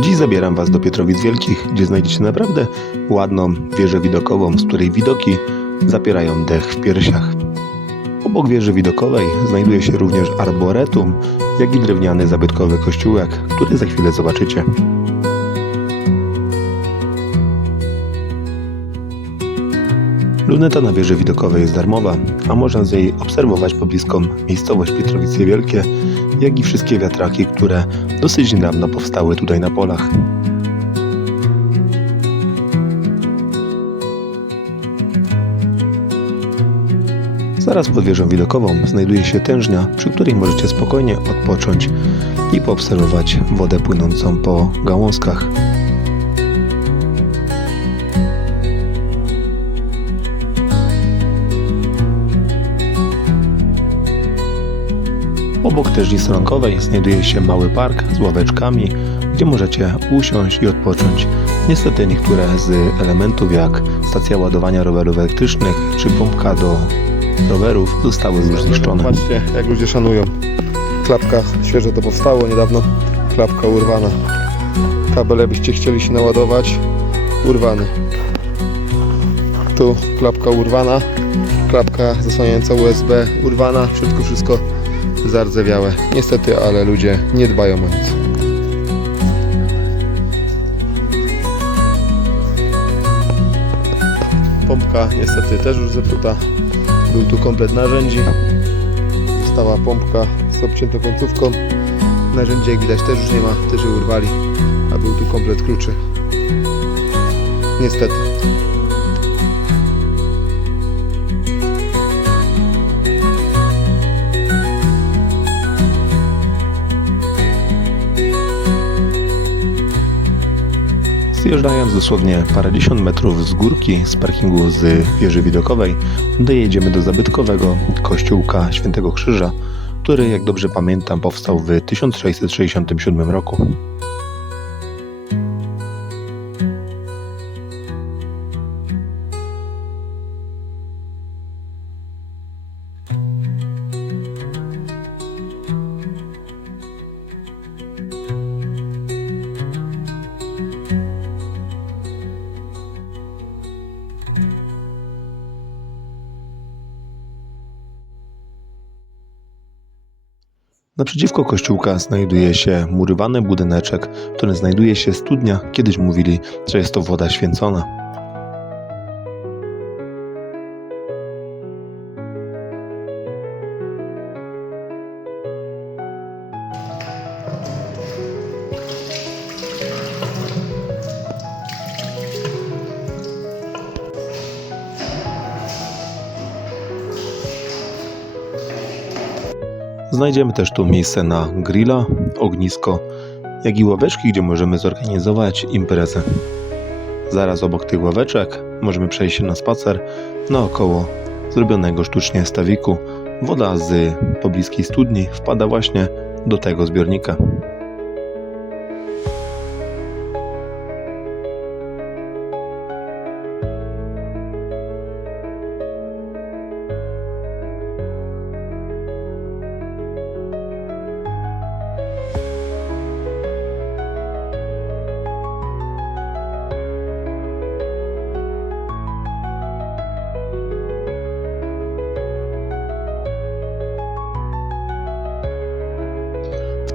Dziś zabieram Was do Pietrowic Wielkich, gdzie znajdziecie naprawdę ładną wieżę widokową, z której widoki zapierają dech w piersiach. Obok wieży widokowej znajduje się również arboretum, jak i drewniany zabytkowy kościółek, który za chwilę zobaczycie. Luneta na wieży widokowej jest darmowa, a można z niej obserwować pobliską miejscowość Pietrowice Wielkie, jak i wszystkie wiatraki, które dosyć niedawno powstały tutaj na polach. Zaraz pod wieżą widokową znajduje się tężnia, przy której możecie spokojnie odpocząć i poobserwować wodę płynącą po gałązkach. Obok tężni stronkowej znajduje się mały park z ławeczkami, gdzie możecie usiąść i odpocząć. Niestety niektóre z elementów jak stacja ładowania rowerów elektrycznych czy pompka do rowerów zostały już zniszczone. Patrzcie, jak ludzie szanują. Klapka, świeżo to powstało niedawno. Klapka urwana. Kabel, jakbyście chcieli się naładować, urwany. Tu klapka urwana. Klapka zasłaniająca USB urwana. Wszystko, wszystko zardzewiałe. Niestety, ale ludzie nie dbają o nic. Pompka niestety też już zepsuta. Był tu komplet narzędzi. Została pompka z obciętą końcówką. Narzędzi jak widać też już nie ma, też je urwali. A był tu komplet kluczy. Niestety. Zjeżdżając dosłownie parędziesiąt metrów z górki z parkingu z wieży widokowej, dojedziemy do zabytkowego kościółka Świętego Krzyża, który, jak dobrze pamiętam, powstał w 1667 roku. Naprzeciwko kościółka znajduje się murowany budyneczek, w którym znajduje się studnia. Kiedyś mówili, że jest to woda święcona. Znajdziemy też tu miejsce na grilla, ognisko, jak i ławeczki, gdzie możemy zorganizować imprezę. Zaraz obok tych ławeczek możemy przejść się na spacer naokoło zrobionego sztucznie stawiku. Woda z pobliskiej studni wpada właśnie do tego zbiornika.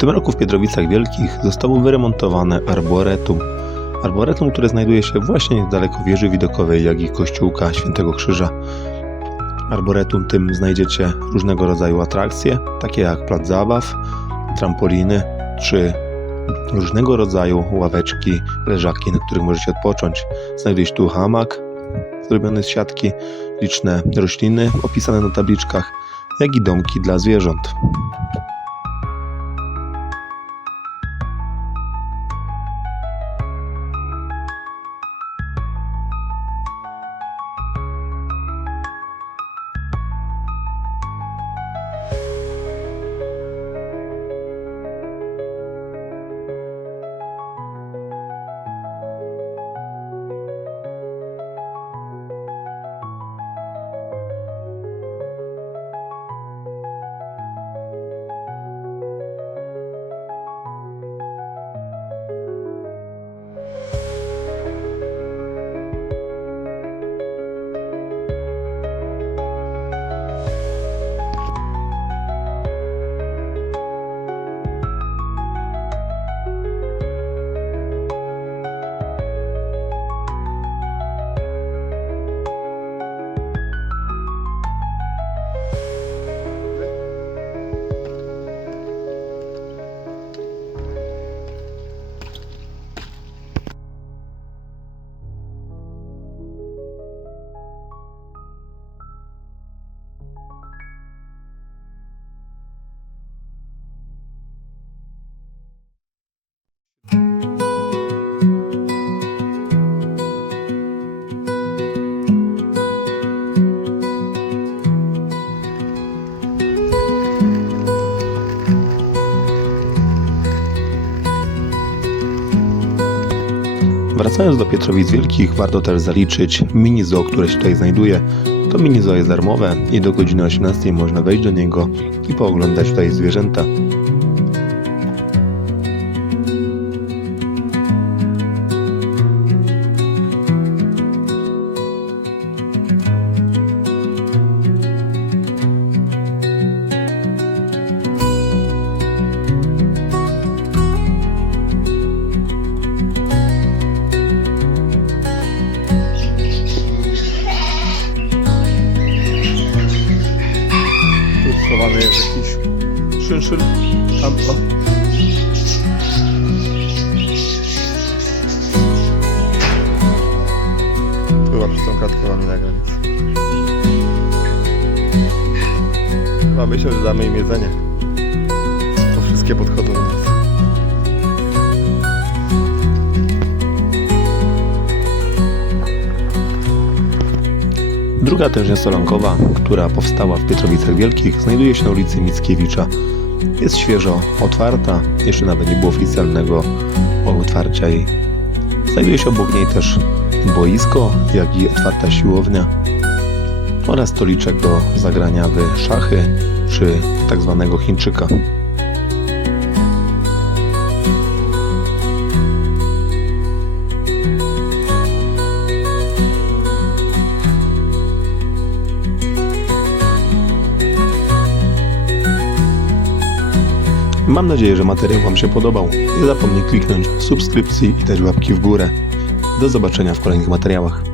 Tym roku w Piedrowicach Wielkich zostało wyremontowane arboretum. Arboretum, które znajduje się właśnie niedaleko wieży widokowej, jak i kościółka Świętego Krzyża. Arboretum tym znajdziecie różnego rodzaju atrakcje, takie jak plac zabaw, trampoliny czy różnego rodzaju ławeczki, leżaki, na których możecie odpocząć. Znajduje się tu hamak zrobiony z siatki, liczne rośliny opisane na tabliczkach, jak i domki dla zwierząt. Wracając do Pietrowic Wielkich, warto też zaliczyć mini zoo, które się tutaj znajduje. To mini zoo jest darmowe i do godziny 18 można wejść do niego i pooglądać tutaj zwierzęta. Schowany jest jakiś szynszyn. Tam, o. Chyba przez tą kratkę mamy nagrać. Chyba myślę, że damy im jedzenie. Bo wszystkie podchodzą do nas. Druga tężnia solankowa, która powstała w Pietrowicach Wielkich, znajduje się na ulicy Mickiewicza. Jest świeżo otwarta, jeszcze nawet nie było oficjalnego otwarcia jej. Znajduje się obok niej też boisko, jak i otwarta siłownia oraz stoliczek do zagrania w szachy czy tak zwanego Chińczyka. Mam nadzieję, że materiał Wam się podobał. Nie zapomnij kliknąć subskrypcji i dać łapki w górę. Do zobaczenia w kolejnych materiałach.